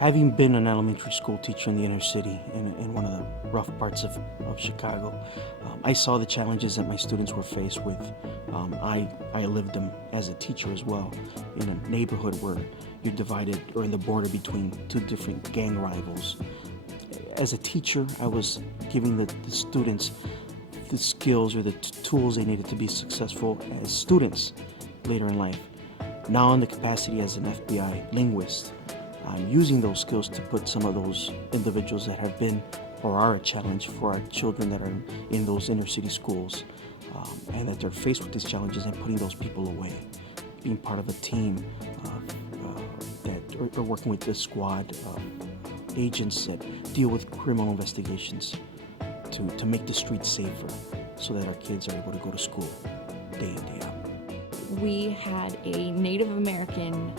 Having been an elementary school teacher in the inner city, in one of the rough parts of Chicago, I saw the challenges that my students were faced with. I lived them as a teacher as well, in a neighborhood where you're divided or in the border between two different gang rivals. As a teacher, I was giving the students the skills or the tools they needed to be successful as students later in life. Now in the capacity as an FBI linguist, I'm using those skills to put some of those individuals that have been or are a challenge for our children that are in those inner city schools, and that they're faced with these challenges, and putting those people away. Being part of a team that are working with this squad of agents that deal with criminal investigations to make the streets safer so that our kids are able to go to school day in, day out. We had a Native American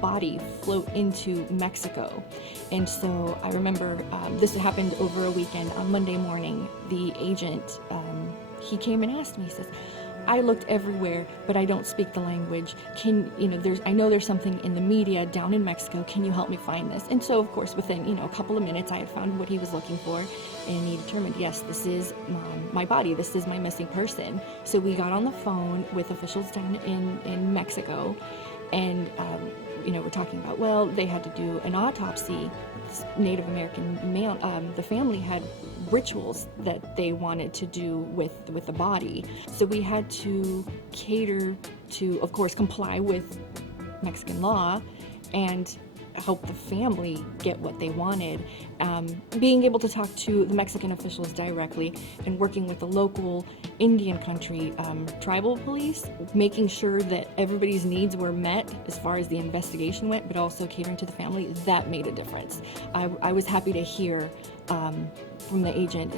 body float into Mexico. And so I remember this happened over a weekend. On Monday morning, the agent, he came and asked me, he says, I looked everywhere, but I don't speak the language. I know there's something in the media down in Mexico. Can you help me find this? And so, of course, within, a couple of minutes, I had found what he was looking for, and he determined, yes, this is my body. This is my missing person. So we got on the phone with officials down in Mexico, and we're talking about, well, they had to do an autopsy. This Native American male, the family had rituals that they wanted to do with the body. So we had to cater to, of course, comply with Mexican law and help the family get what they wanted. Being able to talk to the Mexican officials directly and working with the local Indian country tribal police, making sure that everybody's needs were met as far as the investigation went, but also catering to the family, that made a difference. I was happy to hear from the agent,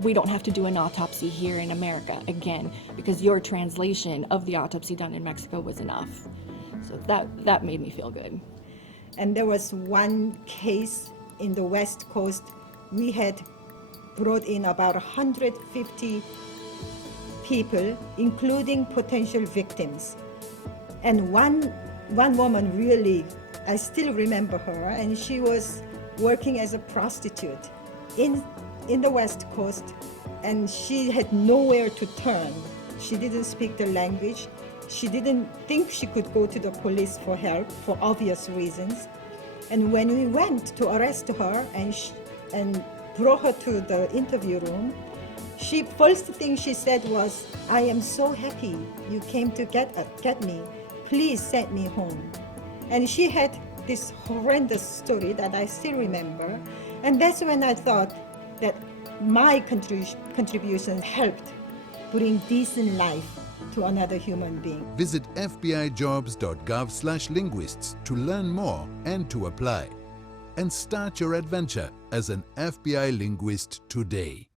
we don't have to do an autopsy here in America again, because your translation of the autopsy done in Mexico was enough. So that made me feel good. And there was one case in the West Coast. We had brought in about 150 people, including potential victims. And one woman really, I still remember her, and she was working as a prostitute in the West Coast, and she had nowhere to turn. She didn't speak the language. She didn't think she could go to the police for help for obvious reasons. And when we went to arrest her and brought her to the interview room, first thing she said was, I am so happy you came to get me. Please send me home. And she had this horrendous story that I still remember. And that's when I thought that my contribution helped bring decent life to another human being. Visit fbijobs.gov/linguists to learn more and to apply. And start your adventure as an FBI linguist today.